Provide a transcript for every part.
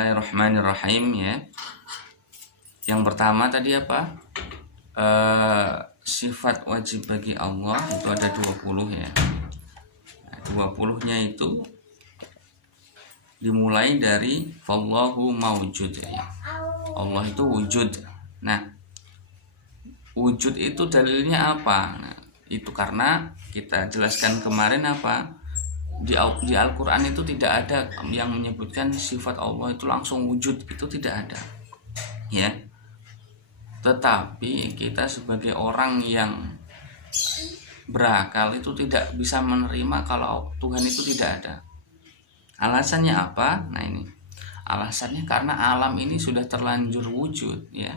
Bismillahirrahmanirrahim ya. Yang pertama tadi apa? Sifat wajib bagi Allah itu ada 20 ya. Nah, 20-nya itu dimulai dari Wallahu mawjud ya. Allah itu wujud. Nah, wujud itu dalilnya apa? Nah, itu karena kita jelaskan kemarin apa? Di Al-Quran itu tidak ada yang menyebutkan sifat Allah itu langsung wujud, itu tidak ada ya. Tetapi kita sebagai orang yang berakal itu tidak bisa menerima kalau Tuhan itu tidak ada. Alasannya apa? Nah ini alasannya karena alam ini sudah terlanjur wujud ya.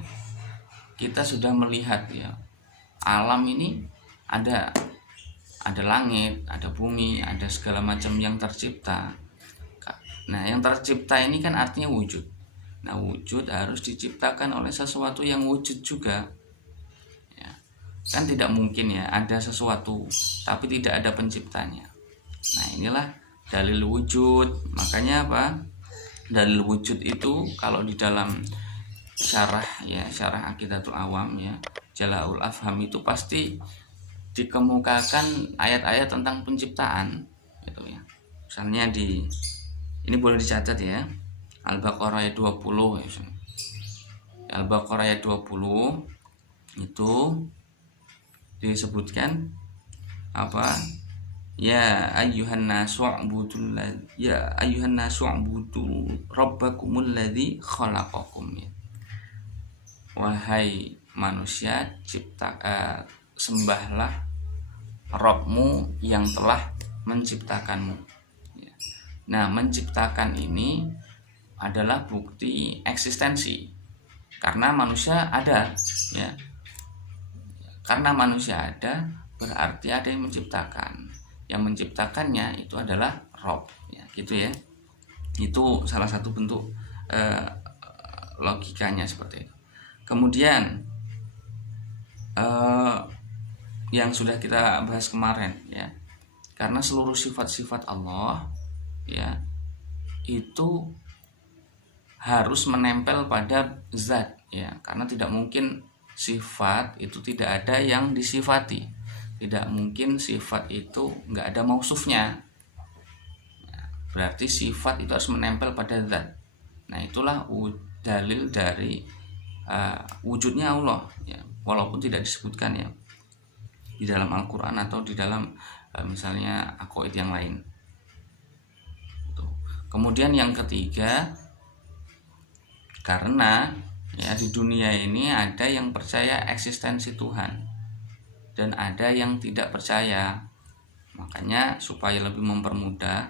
Kita sudah melihat ya, alam ini ada langit, ada bumi, ada segala macam yang tercipta. Nah, yang tercipta ini kan artinya wujud. Nah, wujud harus diciptakan oleh sesuatu yang wujud juga. Ya, kan tidak mungkin ya ada sesuatu tapi tidak ada penciptanya. Nah, inilah dalil wujud. Makanya apa? Dalil wujud itu kalau di dalam syarah Aqidatul Awam ya, Jala'ul Afham itu pasti dikemukakan ayat-ayat tentang penciptaan gitu ya. Misalnya ini boleh dicatat ya. Al-Baqarah ayat 20 ya. Al-Baqarah ayat 20 itu disebutkan apa? Ya ayyuhan nasu ubudu rabbakumul ladzi khalaqakum ya. Wahai manusia, sembahlah Rabbmu yang telah menciptakanmu. Nah, menciptakan ini adalah bukti eksistensi karena manusia ada ya. Karena manusia ada berarti ada yang menciptakan. Yang menciptakannya itu adalah Rabb ya, gitu ya. Itu salah satu bentuk logikanya seperti itu. Kemudian yang sudah kita bahas kemarin ya, karena seluruh sifat-sifat Allah ya itu harus menempel pada zat ya, karena tidak mungkin sifat itu tidak ada yang disifati, tidak mungkin sifat itu nggak ada mausufnya. Berarti sifat itu harus menempel pada zat. Nah, itulah dalil dari wujudnya Allah ya, walaupun tidak disebutkan ya di dalam Al-Quran atau di dalam misalnya aqaid yang lain. Kemudian yang ketiga, karena ya di dunia ini ada yang percaya eksistensi Tuhan dan ada yang tidak percaya. Makanya supaya lebih mempermudah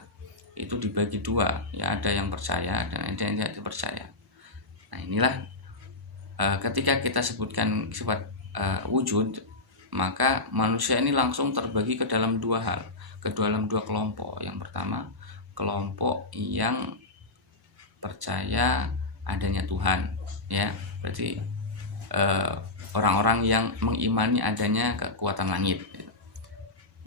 itu dibagi dua ya, ada yang percaya dan ada yang tidak percaya. Nah, inilah ketika kita sebutkan sifat wujud, maka manusia ini langsung terbagi ke dalam dua hal, ke dalam dua kelompok. Yang pertama, kelompok yang percaya adanya Tuhan ya, berarti orang-orang yang mengimani adanya kekuatan langit,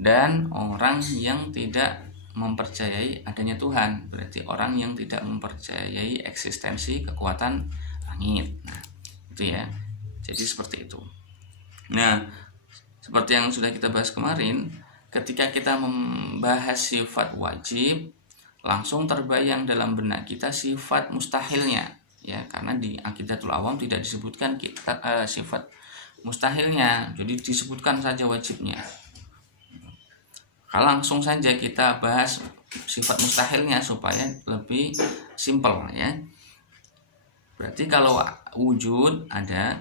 dan orang yang tidak mempercayai adanya Tuhan, berarti orang yang tidak mempercayai eksistensi kekuatan langit. Nah, itu ya. Jadi seperti itu. Nah, seperti yang sudah kita bahas kemarin, ketika kita membahas sifat wajib, langsung terbayang dalam benak kita sifat mustahilnya ya, karena di Aqidatul Awam tidak disebutkan sifat mustahilnya, jadi disebutkan saja wajibnya. Langsung saja kita bahas sifat mustahilnya supaya lebih simpel ya. Berarti kalau wujud ada,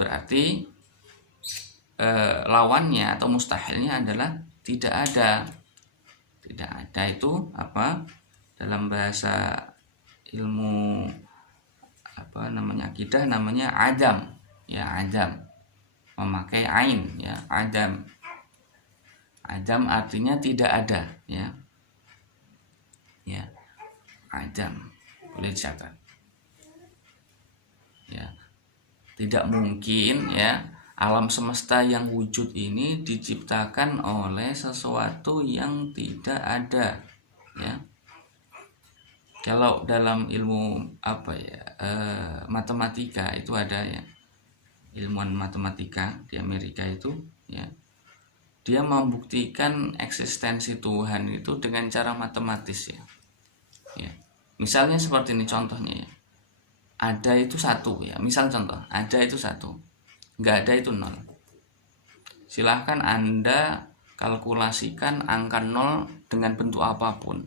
berarti lawannya atau mustahilnya adalah tidak ada. Tidak ada itu apa? Dalam bahasa ilmu akidah namanya adam ya, adam memakai ain ya, adam. Adam artinya tidak ada ya. Ya. Adam boleh dicatat. Ya. Tidak mungkin ya alam semesta yang wujud ini diciptakan oleh sesuatu yang tidak ada ya. Kalau dalam ilmu matematika itu ada ya, ilmuwan matematika di Amerika itu ya, dia membuktikan eksistensi Tuhan itu dengan cara matematis ya. Ya. Misalnya seperti ini contohnya ya. Ada itu satu ya, misal contoh, ada itu satu, nggak ada itu nol. Silahkan Anda kalkulasikan angka nol dengan bentuk apapun,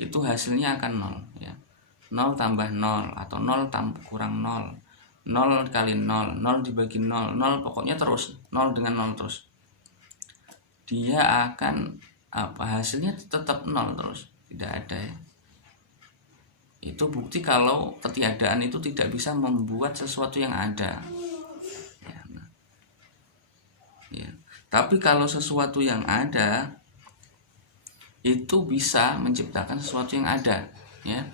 itu hasilnya akan nol ya. 0 tambah 0 atau 0 kurang 0, 0 kali 0, 0 dibagi 0, 0 pokoknya terus, 0 dengan 0 terus. Dia akan hasilnya tetap 0 terus, tidak ada ya. Itu bukti kalau ketiadaan itu tidak bisa membuat sesuatu yang ada ya, ya. Tapi kalau sesuatu yang ada itu bisa menciptakan sesuatu yang ada ya.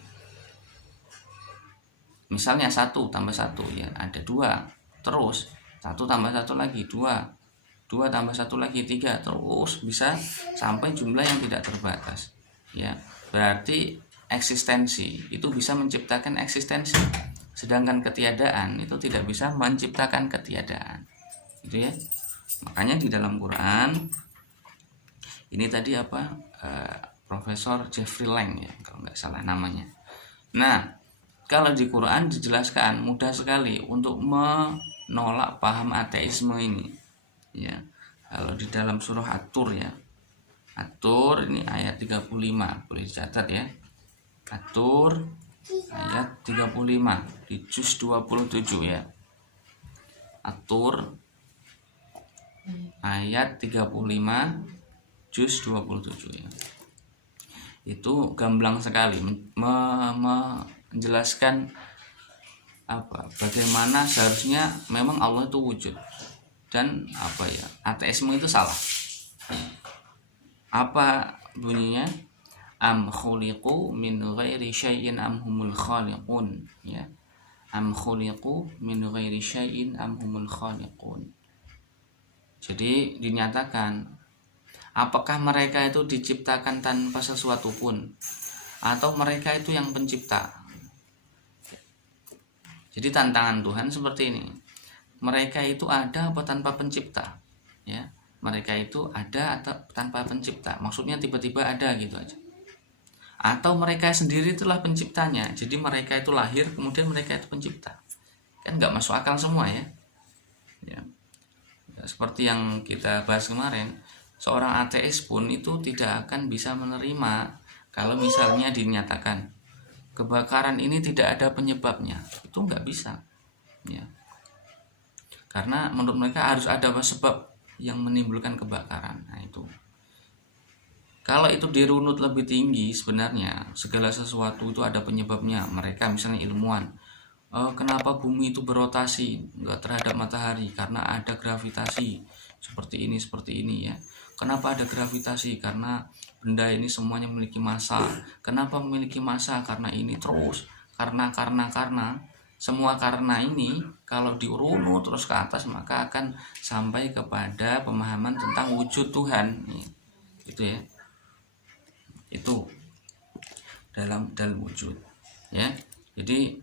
Misalnya 1 tambah 1 ya ada 2, terus 1 tambah 1 lagi 2, 2 tambah 1 lagi 3, terus bisa sampai jumlah yang tidak terbatas ya. Berarti eksistensi itu bisa menciptakan eksistensi, sedangkan ketiadaan itu tidak bisa menciptakan ketiadaan, gitu ya. Makanya di dalam Quran ini tadi Profesor Jeffrey Lang ya kalau nggak salah namanya. Nah, kalau di Quran dijelaskan mudah sekali untuk menolak paham ateisme ini ya. Kalau di dalam surah At-Tur ya, At-Tur ini ayat 35, boleh dicatat ya. At-Tur ayat 35 di juz 27 ya. At-Tur ayat 35 juz 27 ya. Itu gamblang sekali menjelaskan bagaimana seharusnya memang Allah itu wujud, dan ateisme itu salah. Apa bunyinya? Am khuliqu min ghairi syai'in am humul khaliqun ya. Am khuliqu min ghairi syai'in am humul khaliqun. Jadi dinyatakan, apakah mereka itu diciptakan tanpa sesuatu pun, atau mereka itu yang pencipta? Jadi tantangan Tuhan seperti ini. Mereka itu ada apa tanpa pencipta? Ya, mereka itu ada atau tanpa pencipta. Maksudnya tiba-tiba ada gitu aja. Atau mereka sendiri itulah penciptanya, jadi mereka itu lahir kemudian mereka itu pencipta. Kan nggak masuk akal semua ya. Ya, seperti yang kita bahas kemarin, seorang ateis pun itu tidak akan bisa menerima kalau misalnya dinyatakan kebakaran ini tidak ada penyebabnya, itu nggak bisa ya. Karena menurut mereka harus ada sebab yang menimbulkan kebakaran. Nah itu, kalau itu dirunut lebih tinggi, sebenarnya segala sesuatu itu ada penyebabnya. Mereka misalnya ilmuwan, kenapa bumi itu berotasi nggak terhadap matahari? Karena ada gravitasi seperti ini ya. Kenapa ada gravitasi? Karena benda ini semuanya memiliki massa. Kenapa memiliki massa? Karena ini terus. Karena semua karena ini kalau diurunut terus ke atas maka akan sampai kepada pemahaman tentang wujud Tuhan. Itu ya. Itu dalam wujud ya. Jadi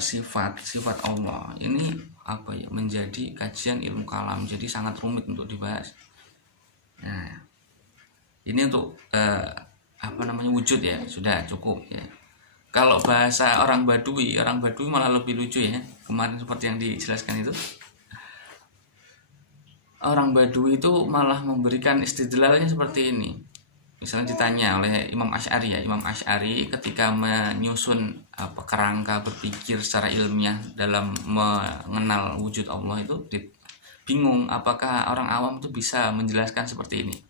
sifat Allah ini menjadi kajian ilmu kalam, jadi sangat rumit untuk dibahas. Nah ini untuk wujud ya, sudah cukup ya. Kalau bahasa orang Badui malah lebih lucu ya. Kemarin seperti yang dijelaskan itu, orang Badui itu malah memberikan istidlalnya seperti ini. Misalnya ditanya oleh Imam Asy'ari ya, Imam Asy'ari ketika menyusun kerangka berpikir secara ilmiah dalam mengenal wujud Allah itu bingung apakah orang awam itu bisa menjelaskan seperti ini.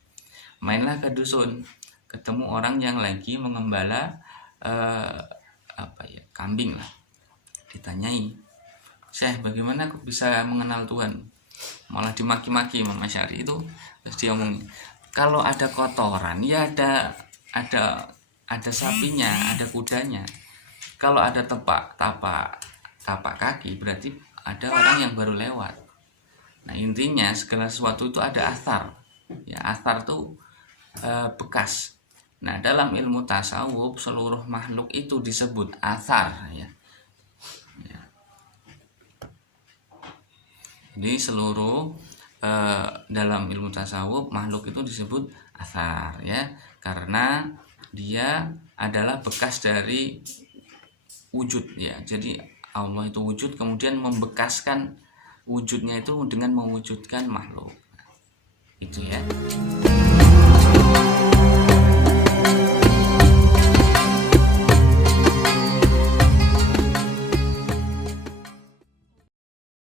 Mainlah ke dusun, ketemu orang yang lagi mengembala kambing lah. Ditanyai, "Syekh, bagaimana kok bisa mengenal Tuhan?" Malah dimaki-maki Imam Asy'ari itu. Terus dia ngomong, kalau ada kotoran ya ada sapinya, ada kudanya. Kalau ada tapak kaki berarti ada orang yang baru lewat. Nah intinya segala sesuatu itu ada athar ya. Athar itu bekas Nah, dalam ilmu tasawuf seluruh makhluk itu disebut athar ya. Jadi seluruh dalam ilmu tasawuf makhluk itu disebut athar ya, karena dia adalah bekas dari wujud ya. Jadi Allah itu wujud, kemudian membekaskan wujudnya itu dengan mewujudkan makhluk. Itu ya.